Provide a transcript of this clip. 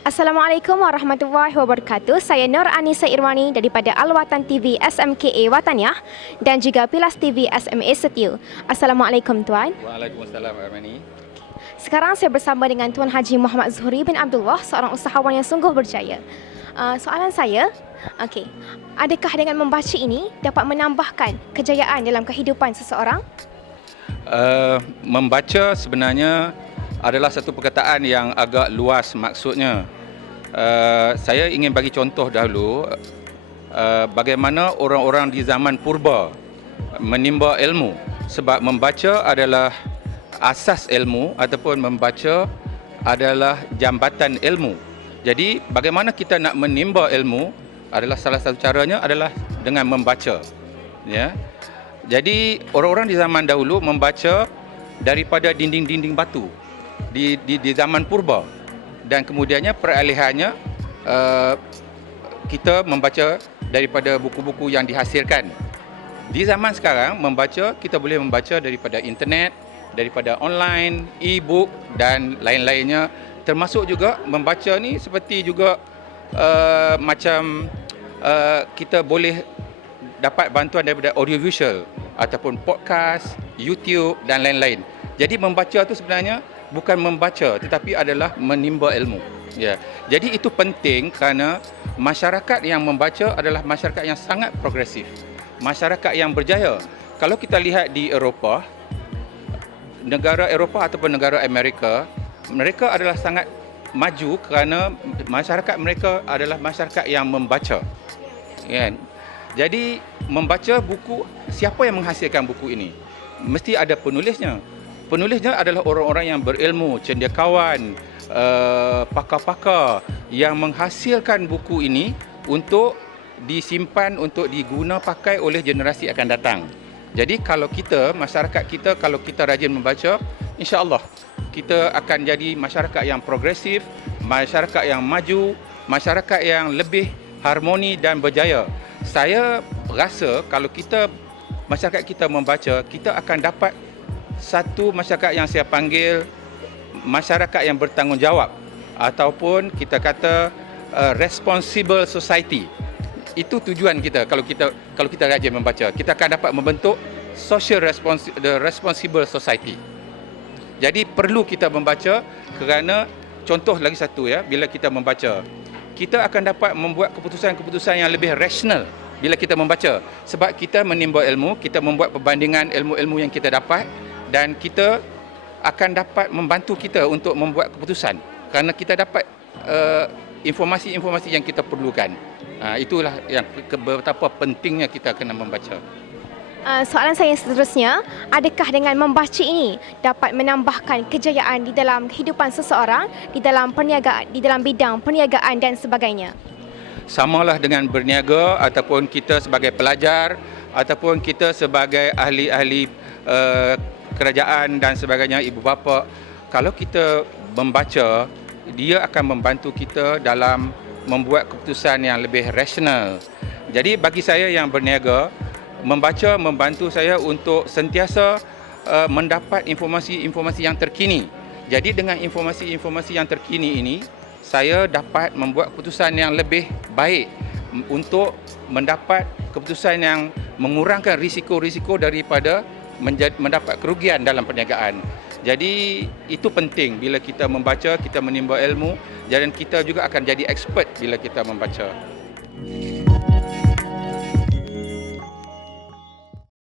Assalamualaikum warahmatullahi wabarakatuh. Saya Nur Anissa Irwani daripada Al-Watan TV SMKA Wataniah dan juga Pilas TV SMA Setiu. Assalamualaikum Tuan. Waalaikumsalam Armani. Sekarang saya bersama dengan Tuan Haji Muhammad Zuhri bin Abdullah, seorang usahawan yang sungguh berjaya. Soalan saya, adakah dengan membaca ini dapat menambahkan kejayaan dalam kehidupan seseorang? Membaca sebenarnya adalah satu perkataan yang agak luas maksudnya. Saya ingin bagi contoh dahulu bagaimana orang-orang di zaman purba menimba ilmu, sebab membaca adalah asas ilmu ataupun membaca adalah jambatan ilmu. Jadi bagaimana kita nak menimba ilmu adalah salah satu caranya adalah dengan membaca. Ya. Jadi orang-orang di zaman dahulu membaca daripada dinding-dinding batu di zaman purba, dan kemudiannya peralihannya kita membaca daripada buku-buku yang dihasilkan. Di zaman sekarang membaca, kita boleh membaca daripada internet, daripada online, e-book dan lain-lainnya. Termasuk juga membaca ni seperti juga macam kita boleh dapat bantuan daripada audiovisual ataupun podcast, YouTube dan lain-lain. Jadi membaca tu sebenarnya bukan membaca tetapi adalah menimba ilmu. Ya. Jadi itu penting kerana masyarakat yang membaca adalah masyarakat yang sangat progresif. Masyarakat yang berjaya. Kalau kita lihat di Eropah, negara Eropah ataupun negara Amerika, mereka adalah sangat maju kerana masyarakat mereka adalah masyarakat yang membaca. Kan? Jadi membaca buku, siapa yang menghasilkan buku ini? Mesti ada penulisnya. Penulisnya adalah orang-orang yang berilmu, cendekiawan, pakar-pakar yang menghasilkan buku ini untuk disimpan, untuk diguna pakai oleh generasi akan datang. Jadi kalau kita, masyarakat kita, kalau kita rajin membaca, insya-Allah kita akan jadi masyarakat yang progresif, masyarakat yang maju, masyarakat yang lebih harmoni dan berjaya. Saya rasa kalau kita, masyarakat kita membaca, kita akan dapat satu masyarakat yang saya panggil masyarakat yang bertanggungjawab ataupun kita kata responsible society. Itu tujuan kita kalau kita rajin membaca. Kita akan dapat membentuk responsible society. Jadi perlu kita membaca kerana contoh lagi satu ya, bila kita membaca, kita akan dapat membuat keputusan-keputusan yang lebih rasional bila kita membaca. Sebab kita menimba ilmu, kita membuat perbandingan ilmu-ilmu yang kita dapat dan kita akan dapat membantu kita untuk membuat keputusan kerana kita dapat informasi-informasi yang kita perlukan. Itulah yang betapa pentingnya kita kena membaca. Soalan saya seterusnya, adakah dengan membaca ini dapat menambahkan kejayaan di dalam kehidupan seseorang, di dalam perniagaan, di dalam bidang perniagaan dan sebagainya? Samalah dengan berniaga ataupun kita sebagai pelajar ataupun kita sebagai ahli-ahli kerajaan dan sebagainya, ibu bapa. Kalau kita membaca, dia akan membantu kita dalam membuat keputusan yang lebih rasional. Jadi bagi saya yang berniaga, membaca membantu saya untuk sentiasa mendapat informasi-informasi yang terkini. Jadi dengan informasi-informasi yang terkini ini, saya dapat membuat keputusan yang lebih baik untuk mendapat keputusan yang mengurangkan risiko-risiko daripada mendapat kerugian dalam perniagaan. Jadi itu penting bila kita membaca, kita menimba ilmu, dan kita juga akan jadi expert bila kita membaca.